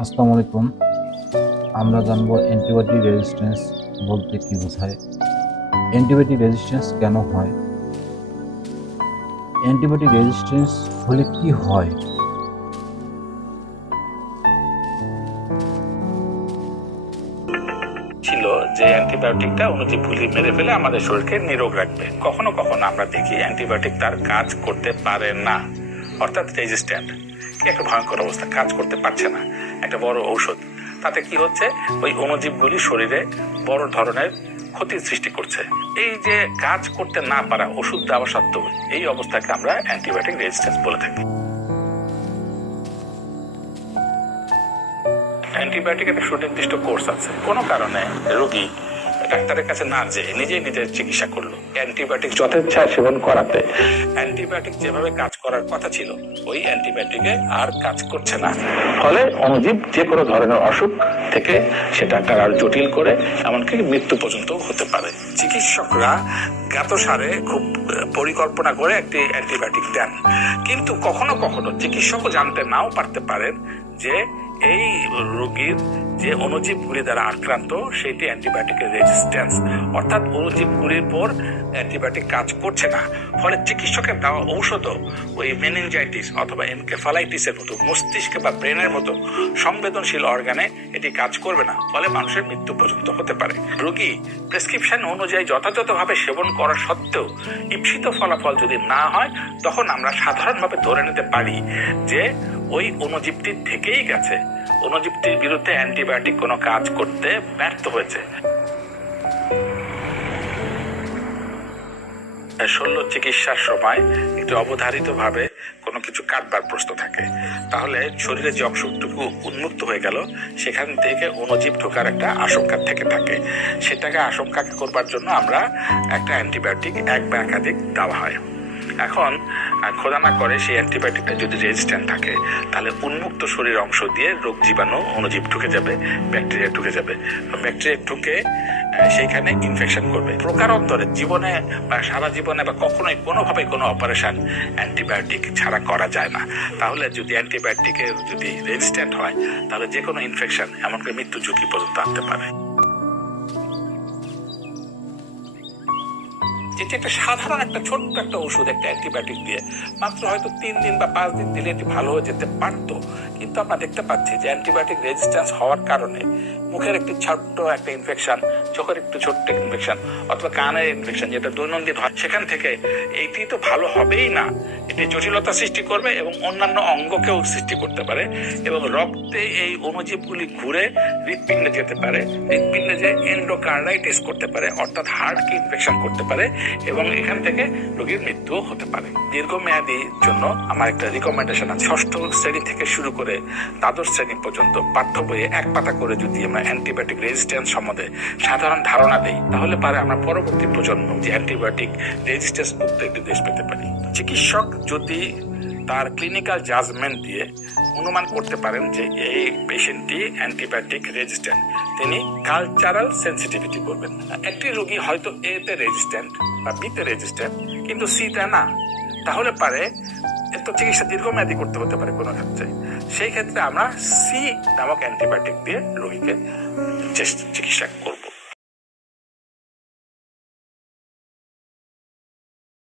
আসসালামু আলাইকুম। আমরা জানবো অ্যান্টিবায়োটিক রেজিস্ট্যান্স বলতে কি বোঝায়, অ্যান্টিবায়োটিক রেজিস্ট্যান্স কেন হয়, অ্যান্টিবায়োটিক রেজিস্ট্যান্স হলে কি হয়। ছিল যে অ্যান্টিবায়োটিকটা অণুজীবগুলি মেরে ফেলে আমাদের শরীরকে নিরোগ রাখবে। কখনো কখনো আমরা দেখি অ্যান্টিবায়োটিক তার কাজ করতে পারে না, অর্থাৎ রেজিস্ট্যান্ট। কি একটা ভয়ঙ্কর অবস্থা, কাজ করতে পারছে না। একটা বড় ঔষধ, তাতে কি হচ্ছে, ওই অণুজীবগুলি শরীরে বড় ধরনের ক্ষতির সৃষ্টি করছে। এই যে কাজ করতে না পারা, ওষুধ দেওয়া সত্ত্বেও, এই অবস্থাকে আমরা অ্যান্টিবায়োটিক রেজিস্ট্যান্স বলে থাকি। অ্যান্টিবায়োটিক একটা সুনির্দিষ্ট কোর্স আছে। কোনো কারণে রোগী ডাক্তারের কাছে না যেয়ে নিজেই নিজের চিকিৎসা করলো, অ্যান্টিবায়োটিক যথেচ্ছা সেবন করাতে অ্যান্টিবায়োটিক যেভাবে কাজ করার কথা ছিল ওই অ্যান্টিবায়োটিকে আর কাজ করছে না। ফলে অণুজীব যে কোনো ধরনের অসুখ থেকে সেটাকে আর জটিল করে এমনকি মৃত্যু পর্যন্ত হতে পারে। চিকিৎসকরা জ্ঞাতসারে খুব পরিকল্পনা করে একটি অ্যান্টিবায়োটিক দেন, কিন্তু কখনো কখনো চিকিৎসকও জানতে নাও পারতে পারেন যে এই রোগীর যে অণুজীবগুলি দ্বারা আক্রান্ত সেটি অ্যান্টিবায়োটিকের রেজিস্ট্যান্স, অর্থাৎ অণুজীবগুলির পর অ্যান্টিবায়োটিক কাজ করছে না। ফলে চিকিৎসকের দেওয়া ঔষধও ওই মেনিনজাইটিস অথবা এনকেফালাইটিসের মতো মস্তিষ্কে বা ব্রেনের মতো সংবেদনশীল অর্গানে এটি কাজ করবে না। ফলে মানুষের মৃত্যু পর্যন্ত হতে পারে। রোগী প্রেসক্রিপশন অনুযায়ী যথাযথভাবে সেবন করা সত্ত্বেও ঈপ্সিত ফলাফল যদি না হয়, তখন আমরা সাধারণভাবে ধরে নিতে পারি যে ওই অণুজীবটি থেকেই গেছে, অণুজীবটির বিরুদ্ধে অ্যান্টিবায়োটিক কোনো কাজ করতে ব্যর্থ হয়েছে। শল্য চিকিৎসার সময় একটু অবধারিতভাবে কোনো কিছু কাটবার প্রশ্ন থাকে, তাহলে শরীরে যে অংশটুকু উন্মুক্ত হয়ে গেল সেখান থেকে অণুজীব ঢোকার একটা আশঙ্কা থেকে থাকে। সেটাকে আশঙ্কা করবার জন্য আমরা একটা অ্যান্টিবায়োটিক এক বা একাধিক দেওয়া হয়। এখন খোদা না করে সেই অ্যান্টিবায়োটিকটা যদি রেজিস্ট্যান্ট থাকে, তাহলে উন্মুক্ত শরীর অংশ দিয়ে রোগ জীবাণু অণুজীব ঢুকে যাবে, ব্যাকটেরিয়া ঢুকে যাবে। ব্যাকটেরিয়া ঢুকে সেইখানে ইনফেকশন করবে। প্রকারান্তরে জীবনে বা সারা জীবনে বা কখনোই কোনোভাবে কোনো অপারেশন অ্যান্টিবায়োটিক ছাড়া করা যায় না। তাহলে যদি অ্যান্টিবায়োটিকের যদি রেজিস্ট্যান্ট হয়, তাহলে যে কোনো ইনফেকশন এমনকি মৃত্যু ঝুঁকি পর্যন্ত আনতে পারে। এটি একটা সাধারণ একটা ছোট্ট একটা ওষুধ, একটা অ্যান্টিবায়োটিক দিয়ে মাত্র হয়তো 3 দিন বা 5 দিন দিলে এটি ভালো হয়ে যেতে পারতো। কিন্তু আমরা দেখতে পাচ্ছি যে অ্যান্টিবায়োটিক রেজিস্ট্যান্স হওয়ার কারণে মুখের একটি ছোট্ট একটা ইনফেকশন, চোখের একটু ছোট্ট ইনফেকশন অথবা কানের ইনফেকশন যেটা দৈনন্দিন হয়, সেখান থেকে এইটি তো ভালো হবেই না, এটি জটিলতা সৃষ্টি করবে এবং অন্যান্য অঙ্গকেও সৃষ্টি করতে পারে। এবং রক্তে এই অণুজীবগুলি ঘুরে হৃৎপিণ্ডে যেতে পারে, হৃৎপিণ্ডে যে এন্ডোকার্ডাইটিস করতে পারে, অর্থাৎ হার্টকে ইনফেকশন করতে পারে এবং এখান থেকে রোগীর মৃত্যু হতে পারে। দীর্ঘমেয়াদীর জন্য আমার একটা রিকমেন্ডেশন আছে, 6ষ্ঠ শ্রেণী থেকে শুরু করে দ্বাদশ শ্রেণী পর্যন্ত পাঠ্য বইয়ে এক পাতা করে যদি আমরা অ্যান্টিবায়োটিক রেজিস্ট্যান্স সম্বন্ধে সাধারণ ধারণা দেই, তাহলে পারে আমরা পরবর্তী প্রজন্ম যে অ্যান্টিবায়োটিক রেজিস্ট্যান্স মুক্ত একটি দেশ পেতে পারি। চিকিৎসক যদি তার ক্লিনিক্যাল জাজমেন্ট দিয়ে অনুমান করতে পারেন যে এই পেশেন্টটি অ্যান্টিবায়োটিক রেজিস্ট্যান্ট, তিনি কালচারাল সেন্সিটিভিটি করবেন। একটি রোগী হয়তো এ তে রেজিস্ট্যান্ট বা বি তে রেজিস্ট্যান্ট কিন্তু সি তে না, তাহলে পারে এত চিকিৎসা দীর্ঘমেয়াদী করতে হতে পারে কোনো ক্ষেত্রে। সেই ক্ষেত্রে আমরা সি নামক অ্যান্টিবায়োটিক দিয়ে রোগীকে চিকিৎসা করব।